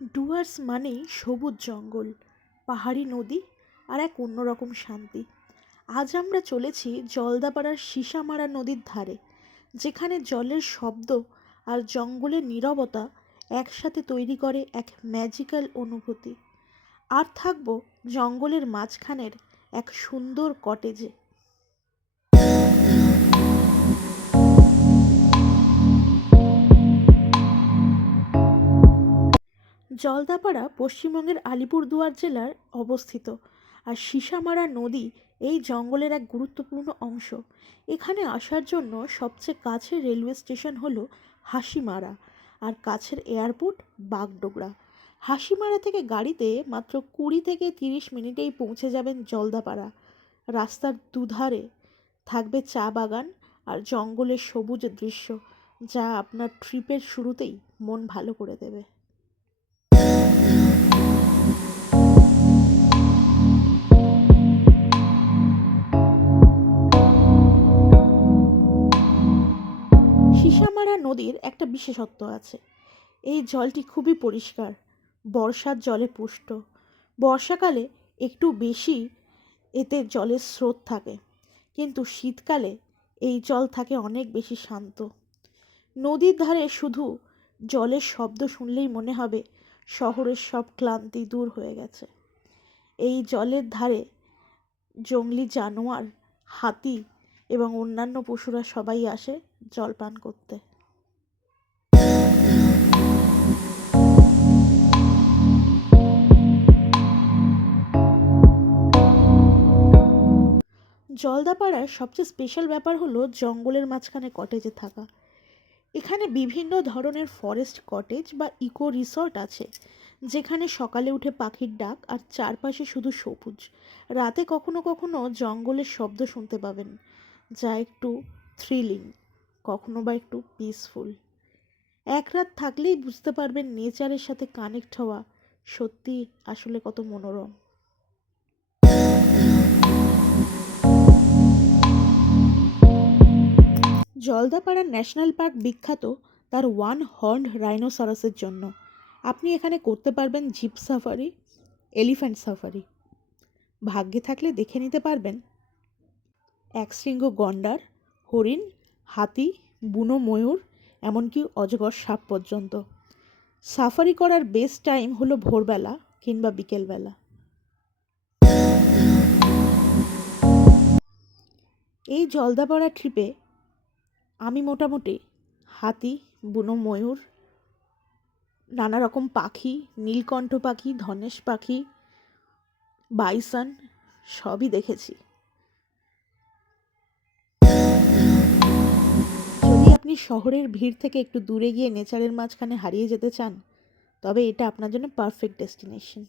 ডুয়ার্স মানেই সবুজ জঙ্গল, পাহাড়ি নদী আর এক অন্যরকম শান্তি। আজ আমরা চলেছি জলদাপাড়ার সীসামারা নদীর ধারে, যেখানে জলের শব্দ আর জঙ্গলের নীরবতা একসাথে তৈরি করে এক ম্যাজিক্যাল অনুভূতি। আর থাকবো জঙ্গলের মাঝখানের এক সুন্দর কটেজে। জলদাপাড়া পশ্চিমবঙ্গের আলিপুরদুয়ার জেলার অবস্থিত, আর সীসামারা নদী এই জঙ্গলের এক গুরুত্বপূর্ণ অংশ। এখানে আসার জন্য সবচেয়ে কাছের রেলওয়ে স্টেশন হলো হাসিমারা, আর কাছের এয়ারপোর্ট বাগডোগরা। হাসিমারা থেকে গাড়িতে মাত্র 20 থেকে 30 মিনিটেই পৌঁছে যাবেন জলদাপাড়া। রাস্তার দুধারে থাকবে চা বাগান আর জঙ্গলের সবুজ দৃশ্য, যা আপনার ট্রিপের শুরুতেই মন ভালো করে দেবে। সীসামারা নদীর একটা বিশেষত্ব আছে। এই জলটি খুবই পরিষ্কার, বর্ষার জলে পুষ্ট। বর্ষাকালে একটু বেশি এতে জলের স্রোত থাকে, কিন্তু শীতকালে এই জল থাকে অনেক বেশি শান্ত। নদীর ধারে শুধু জলের শব্দ শুনলেই মনে হবে শহরের সব ক্লান্তি দূর হয়ে গেছে। এই জলের ধারে জংলি জানোয়ার, হাতি এবং অন্যান্য পশুরা সবাই আসে জল পান করতে। জলদাপাড়ার সবচেয়ে স্পেশাল ব্যাপার হলো জঙ্গলের মাঝখানে কটেজে থাকা। এখানে বিভিন্ন ধরনের ফরেস্ট কটেজ বা ইকো রিসর্ট আছে, যেখানে সকালে উঠে পাখির ডাক আর চারপাশে শুধু সবুজ। রাতে কখনো কখনো জঙ্গলের শব্দ শুনতে পাবেন, যা একটু থ্রিলিং, কখনো বা একটু পিসফুল। এক রাত থাকলেই বুঝতে পারবেন নেচারের সাথে কানেক্ট হওয়া সত্যি আসলে কত মনোরম। জলদাপাড়া ন্যাশনাল পার্ক বিখ্যাত তার ওয়ান হর্নড রাইনোসরাসের জন্য। আপনি এখানে করতে পারবেন জিপ সাফারি, এলিফ্যান্ট সাফারি। ভাগ্যে থাকলে দেখে নিতে পারবেন একশৃঙ্গ গন্ডার, হরিণ, হাতি, বুনো ময়ূর, এমনকি অজগর সাপ পর্যন্ত। সাফারি করার বেস্ট টাইম হলো ভোরবেলা কিংবা বিকেলবেলা। এই জলদাপাড়া ট্রিপে আমি মোটামুটি হাতি, বুনো ময়ূর, নানা রকম পাখি, নীলকণ্ঠ পাখি, ধনেশ পাখি, বাইসন সবই দেখেছি। যদি আপনি শহরের ভিড় থেকে একটু দূরে গিয়ে নেচারের মাঝখানে হারিয়ে যেতে চান, তবে এটা আপনার জন্য পারফেক্ট ডেস্টিনেশন।